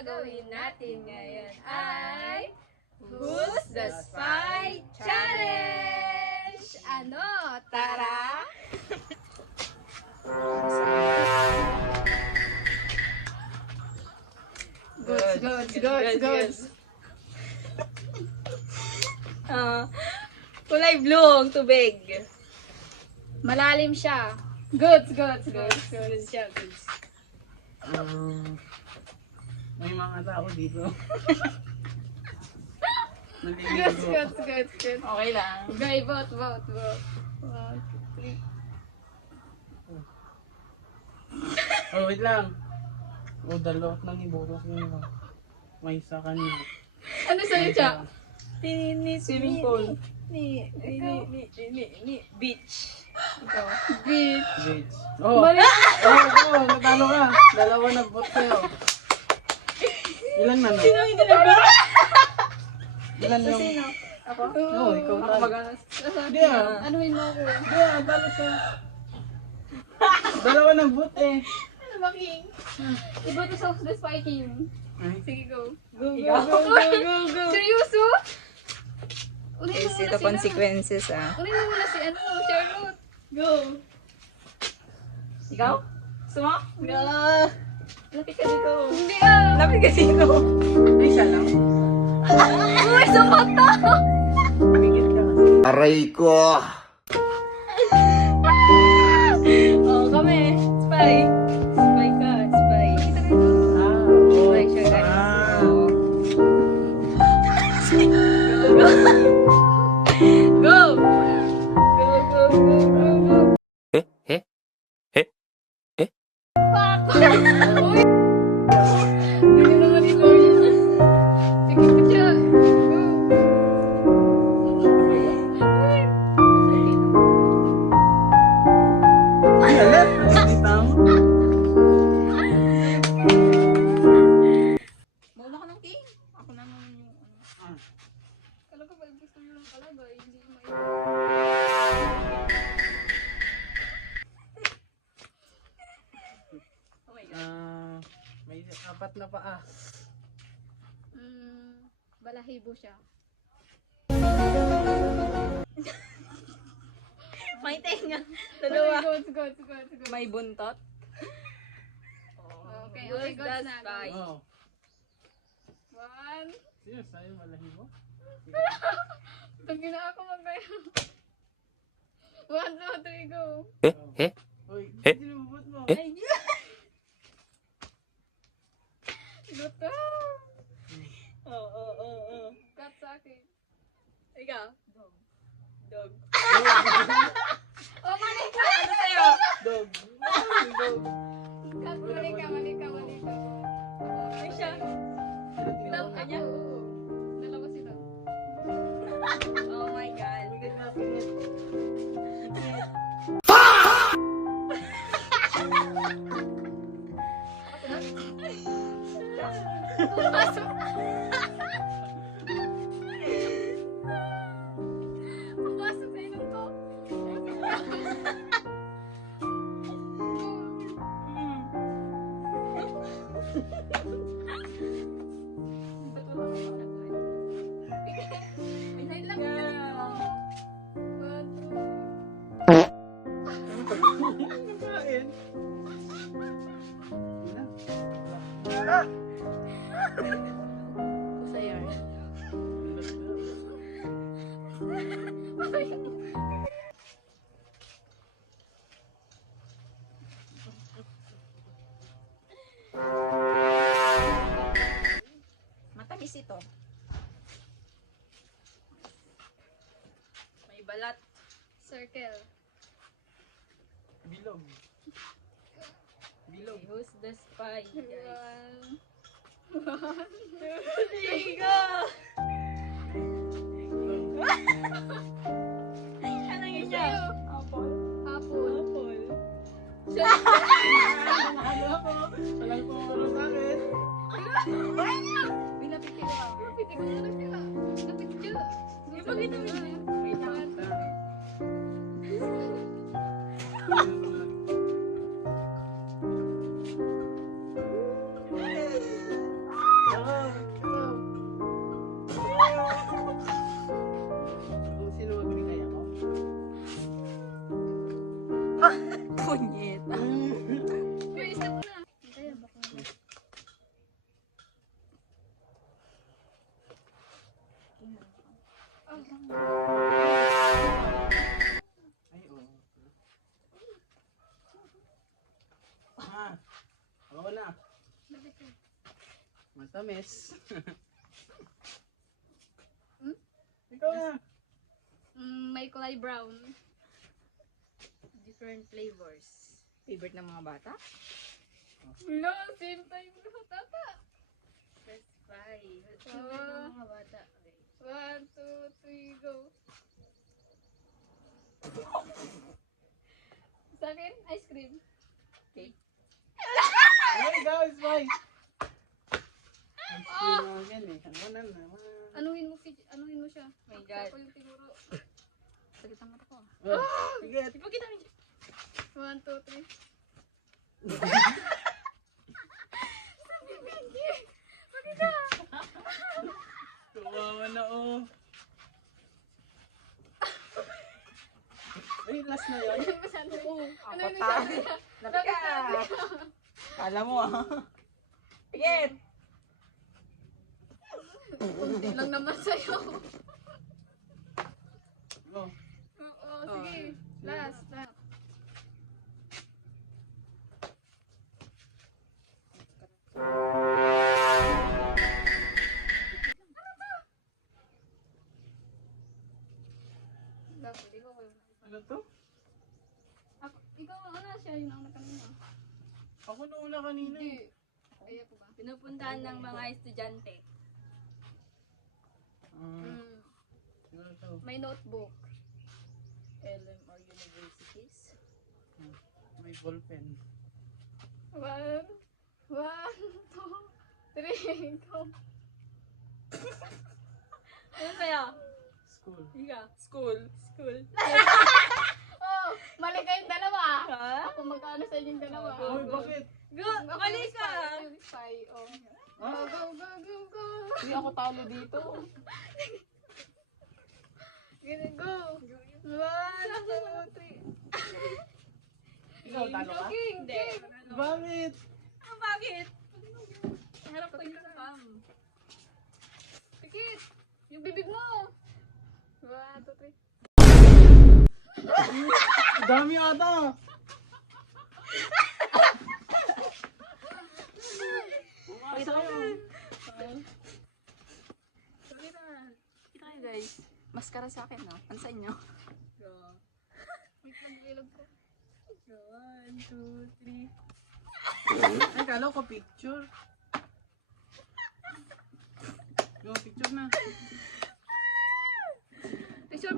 gagawin natin ngayon ay Who's the Spy Challenge! Ano? Tara! Goods. Kulay blue ang tubig. Malalim siya. Goods siya. May mga tao dito. Goods. Okay lang. Okay, vote. 1, 2, 3. Oh, wait lang. O, dalawat lang ibukas nyo. May isa kanina. Ano sa'yo, Cha? Swimming pool. Beach. Ikaw. Beach. Oh, Mali. oh, natalo ka. Dalawa nag-vote sa'yo. Ilan na no? Sino hindi nag-vote? Ilan yung... Sino? Ako? No, ikaw Ako tayo. mag-anas. Hindi ah. Anuhin mo ako. Hindi ah, talo siya. Dalawa nag-vote eh. Ano ba, King? Iboto sa the Spy King. Ay. Sige, go. Go. Seryoso? Unin mo See muna the sila. consequences, Unin mo muna si Charlotte. Go. Ikaw? Gusto mo? Lapit ka dito. Hindi ah. Lapit ka dito. Ay, siya lang. Uy, sumata! Bigit ka kasi. Aray ko! Oh, kami. Spy. Spy ka. Spy. Ah, oo. Spy siya, guys. Ah. Go! Uy! Hindi naman ito yun. Sige ka siya. Go. Ay, alam. Hindi tama. Mauna ka ng king. Ako naman yung ano. Kala ko ba gusto nyo lang kalagay? Hindi mo Oh my God. May apat na paa. Balahibo siya. May tenga. Dalawa. Dalawa. Goods. May buntot. Okay, Who's goods the na. spy? Oh. 1. Sino sa'yo malahibo? Tagina ako magkayo. 1, 2, 3, go. Uy, sinubot mo. Ay, Gusto. Oo. Cut sa akin. Ikaw? Dog. Oh, mali ka! Ano sa'yo? Dog. Cut, mali ka. Ay siya. Dalawa kanya. Dalawa sila. Oh my God. Bigit na pingit. Pumasok. Pumasok sa ilong ko. Ay, lang. Kain. Sa'yo. Matamis ito. May balat. Circle. Bilog. Okay, who's the spy, guys? 1. There you go! Ano yun siya? Apple. Apple. Ano ako? Walang pumalo sa akin. Lapit ko na sila. Lapit siya. Ipakita mo siya. Wait lang. May step na. Kaya baka. Ay, oo. Ah, ako na. Matamis. Hmm? Ikaw na. May kulay brown. Different flavors. Favorite ng mga bata? No, same time na tata. Let's try. Ah. Favorite ng mga bata. Okay. 1, 2, 3, go. Sa akin, ice cream. Okay. Hey guys, bye. Ice cream naman yan eh. Ano na naman. Anuhin mo siya. My Paksa God. ko yung tinuro. Sakit ang mata ko. Oh, sige. Ipakita mo siya. 1, 2, 3. Kawawa na oh. Ay, last na yun. Ano masyado? Ano yung pa. masyado niya? Lapit ka. Kala mo ah. Pikit. Kunti lang naman sa'yo. Oh. Oo, sige. Last. Pwede ko kayo. Ano to? Ako, ikaw ano siya yung nauna kanina? Ako nauna kanina eh. Hindi. Kaya ko ba? Pinupuntahan ng mga estudyante. Mm. Ano to? May notebook. LM or universities. May ballpen. 1, 2, 3, go. Ano sa'yo? School. Ika. School. School. Oh, mali kayong dalawa. Ha? Ako magkano sa inyong dalawa. Uy, bakit? Go! Mali ka! Ako yung spy. Oh. Ah, Go. hindi ako talo dito. Gonna go. 1, 2, 3. Ikaw, talo ka? Hindi. Bakit? Ah, bakit? Harap ko yung cam. Pikit. Yung bibig mo. 1, 2, 3. Dami ata. Pakita kayo. Pakita kayo guys. Mascara sa akin no? Ano sa inyo? Wait lang, ilog ko. 1, 2, 3. Ay, kala ko picture. Yung picture na. Picture.